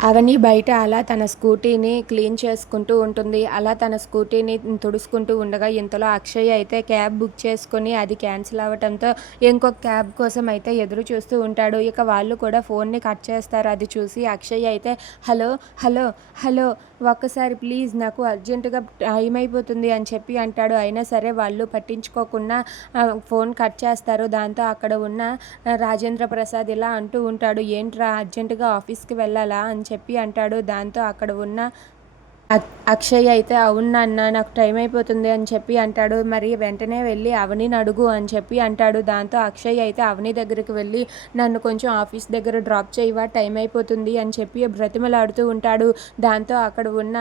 అవని బయట అలా తన స్కూటీని క్లీన్ చేసుకుంటూ ఉంటుంది. అలా తన స్కూటీని తుడుచుకుంటూ ఉండగా ఇంతలో అక్షయ్ అయితే క్యాబ్ బుక్ చేసుకుని అది క్యాన్సిల్ అవ్వటంతో ఇంకొక క్యాబ్ కోసం అయితే ఎదురు చూస్తూ ఉంటాడు. ఇక వాళ్ళు కూడా ఫోన్ని కట్ చేస్తారు. అది చూసి అక్షయ్ అయితే హలో హలో హలో ఒక్కసారి ప్లీజ్ నాకు అర్జెంటుగా టైం అయిపోతుంది అని చెప్పి అంటాడు. అయినా సరే వాళ్ళు పట్టించుకోకుండా ఫోన్ కట్ చేస్తారు. దాంతో అక్కడ ఉన్న రాజేంద్ర ప్రసాద్ ఇలా అంటూ ఉంటాడు ఏంట్రా అర్జెంటుగా ఆఫీస్కి వెళ్ళాలా? అని చెప్పి అంటాడు. దాంతో అక్కడ ఉన్న అక్షయ్ అయితే అవును నాన్న నాకు టైం అయిపోతుంది అని చెప్పి అంటాడు. మరి వెంటనే వెళ్ళి అవనిని అడుగు అని చెప్పి అంటాడు. దాంతో అక్షయ్ అయితే అవని దగ్గరికి వెళ్ళి నన్ను కొంచెం ఆఫీస్ దగ్గర డ్రాప్ చేయవా టైం అయిపోతుంది అని చెప్పి బ్రతిమలాడుతూ ఉంటాడు. దాంతో అక్కడ ఉన్న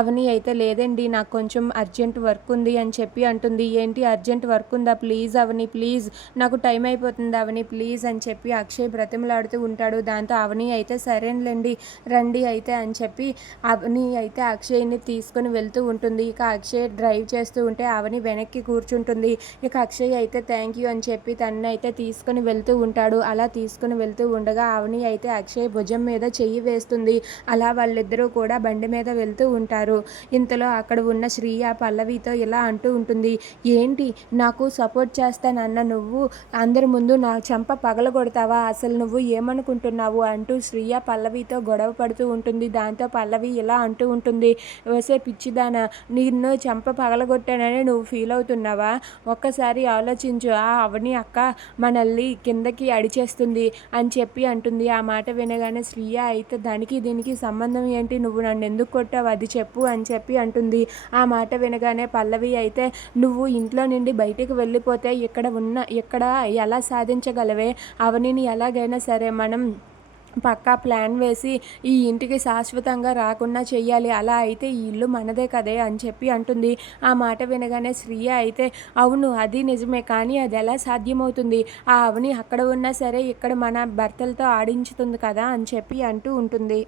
అవని అయితే లేదండి నాకు కొంచెం అర్జెంట్ వర్క్ ఉంది అని చెప్పి అంటుంది. ఏంటి అర్జెంట్ వర్క్ ఉందా? ప్లీజ్ అవని ప్లీజ్ నాకు టైం అయిపోతుంది అవని ప్లీజ్ అని చెప్పి అక్షయ్ బ్రతిమలాడుతూ ఉంటాడు. దాంతో అవని అయితే సరేనండి రండి అయితే అని చెప్పి అవని అయితే అక్షయ్ అక్షయ్ని తీసుకొని వెళ్తూ ఉంటుంది. ఇక అక్షయ్ డ్రైవ్ చేస్తూ ఉంటే అవని వెనక్కి కూర్చుంటుంది. ఇక అక్షయ్ అయితే థ్యాంక్ యూ అని చెప్పి తనని అయితే తీసుకొని వెళ్తూ ఉంటాడు. అలా తీసుకుని వెళ్తూ ఉండగా అవని అయితే అక్షయ్ భుజం మీద చెయ్యి వేస్తుంది. అలా వాళ్ళిద్దరూ కూడా బండి మీద వెళ్తూ ఉంటారు. ఇంతలో అక్కడ ఉన్న శ్రీయ పల్లవితో ఇలా అంటూ ఉంటుంది. ఏంటి? నాకు సపోర్ట్ చేస్తానన్న నువ్వు అందరి ముందు నా చెంప పగలగొడతావా? అసలు నువ్వు ఏమనుకుంటున్నావు? అంటూ శ్రీయ పల్లవితో గొడవ పడుతూ ఉంటుంది. దాంతో పల్లవి ఇలా అంటూ ఉంటుంది. వసే పిచ్చిదానా నిన్ను చెంప పగలగొట్టానని నువ్వు ఫీల్ అవుతున్నావా? ఒక్కసారి ఆలోచించు. ఆ అవని అక్క మనల్ని కిందకి అడిచేస్తుంది అని చెప్పి అంటుంది. ఆ మాట వినగానే శ్రీయ అయితే దానికి దీనికి సంబంధం ఏంటి? నువ్వు నన్ను ఎందుకు కొట్టావు? అది చెప్పు అని చెప్పి అంటుంది. ఆ మాట వినగానే పల్లవి అయితే నువ్వు ఇంట్లో నుండి బయటికి వెళ్ళిపోతే ఇక్కడ ఉన్న ఇక్కడ ఎలా సాధించగలవే? అవనిని ఎలాగైనా సరే మనం పక్కా ప్లాన్ వేసి ఈ ఇంటికి శాశ్వతంగా రాకుండా చెయ్యాలి. అలా అయితే ఈ ఇల్లు మనదే కదే అని చెప్పి అంటుంది. ఆ మాట వినగానే శ్రీయ అయితే అవును అది నిజమే కానీ అది ఎలా సాధ్యమవుతుంది? ఆ అవని అక్కడ ఉన్నా సరే ఇక్కడ మన భర్తలతో ఆడించుతుంది కదా అని చెప్పి అంటూ ఉంటుంది.